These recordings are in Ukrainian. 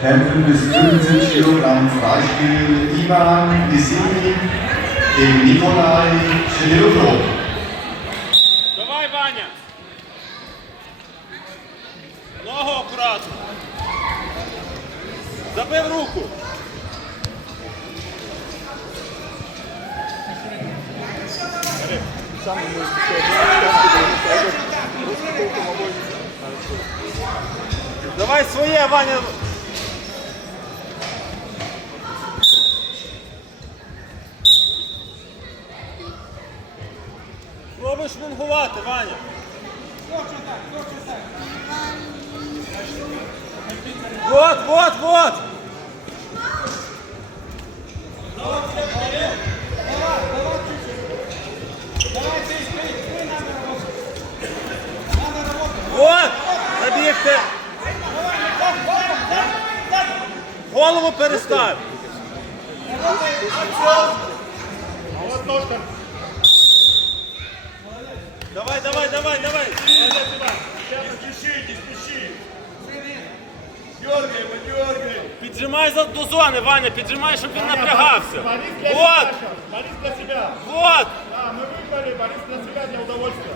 kämpfen bis 75 Kilogramm Freistil Ivan Isini gegen Nikolai Schililko. Давай, Ваня. Ногу акуратно. Забив руку. Давай своє, Ваня. Пробуй шмунгувати, Ваня. Вот, вот, вот. Вот, забігти. Голову перестав. Давай, давай, давай, давай. Не спеши, не спеши. Дергай его, дергай. Піджимай за- до зони, Ваня, піджимай, щоб він напрягався. Борис для Вот, себя сейчас. Борис для себя. вот. Да, мы выиграли, Борис для себя, для удовольствия.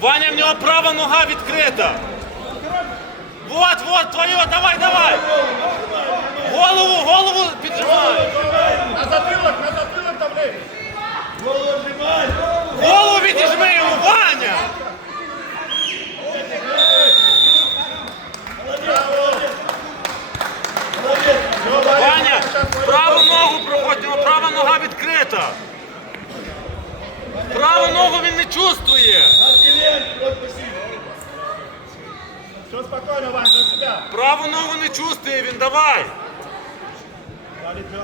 Ваня, в нього права нога відкрита. Вот, вот, твоє, давай, давай. Голову, голову піджимай. На затылок, на затылок давлей. Голову відіжми йому, Ваня. Праву ногу проходь, права нога відкрита. Праву ногу він не чувствує. Все спокойно, Вань, за себя. Праву ногу не чувствує він, давай. Дали тебя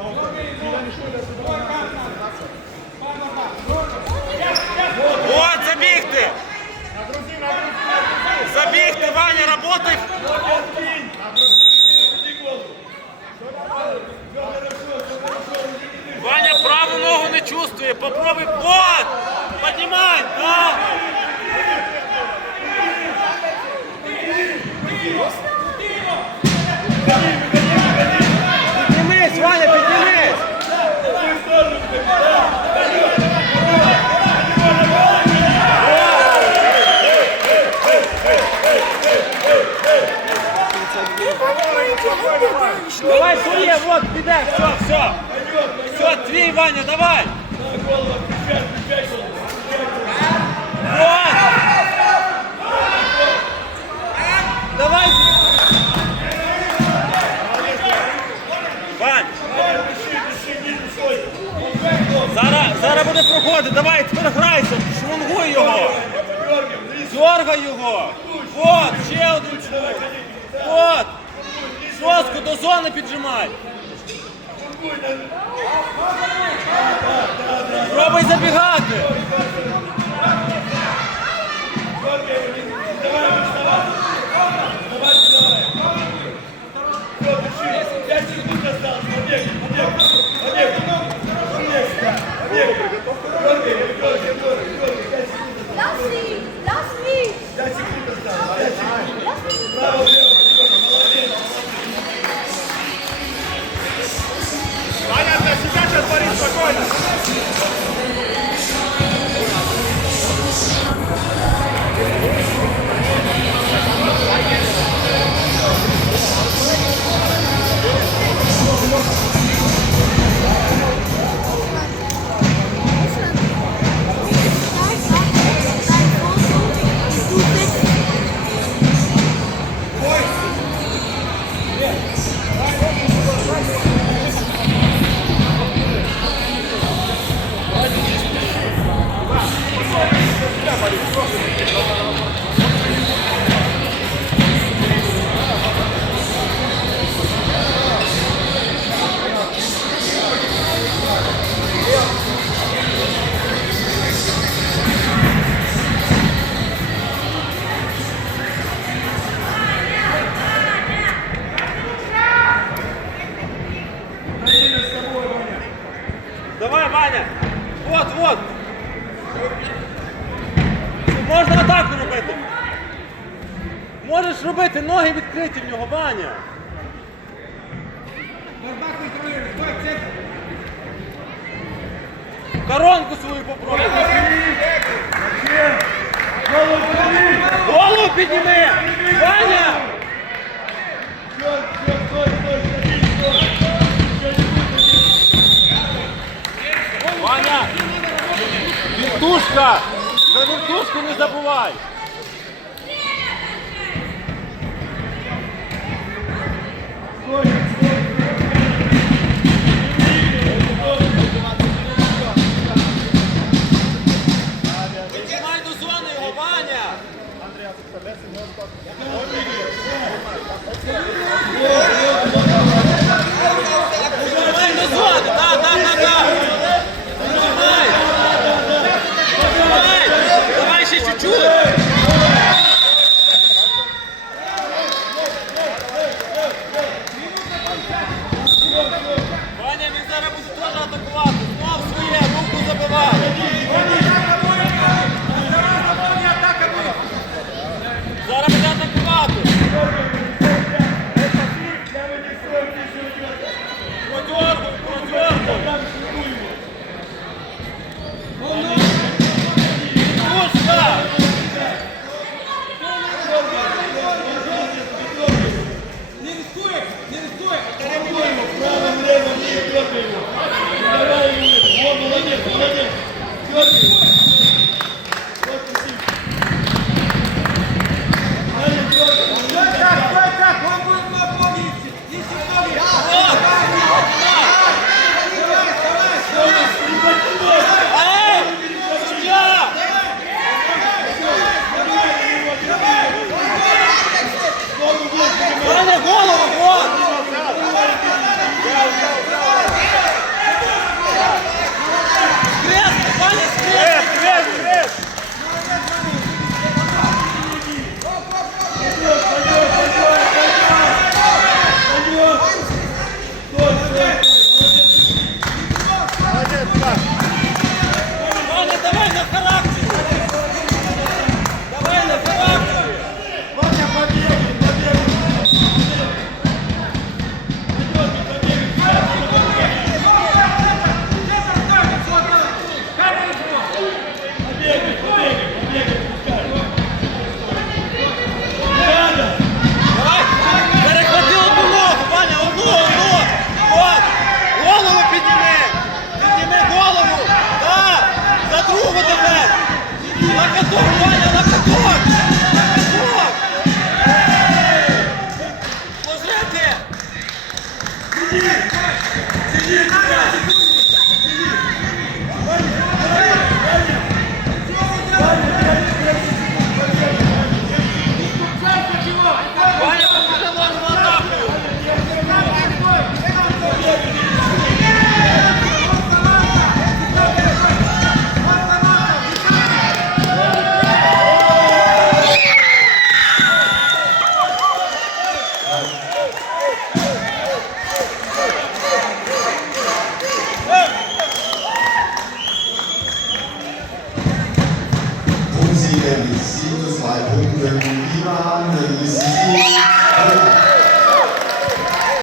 Работай. Ваня праву ногу не чувствує. Попробуй. Вот! Давай своє, вот, піде, все, все. Все, твій, Ваня, давай. Вот. Давай. Вань. Зараз, зараз буде проходити, давай, тепер грайся, шмунгуй його. Дергай його. Вот, ще один шмуг. Вот. Соску до зони піджимай. Пробуй забігати. Lass ноги відкриті в нього, Ваня. Коронку свою попробуй. Голову підніми! Ваня! Ваня! Віртушка! За віртушку не забувай! Ваня, він зараз буде теж атакувати. Знов своє, руку забиває. Thank you.